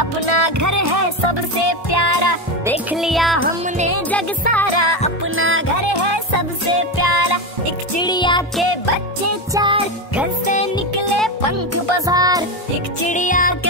अपना घर है सबसे प्यारा। देख लिया हमने जग सारा, अपना घर है सबसे प्यारा। एक चिड़िया के बच्चे चार, घर से निकले पंख पसार। एक चिड़िया के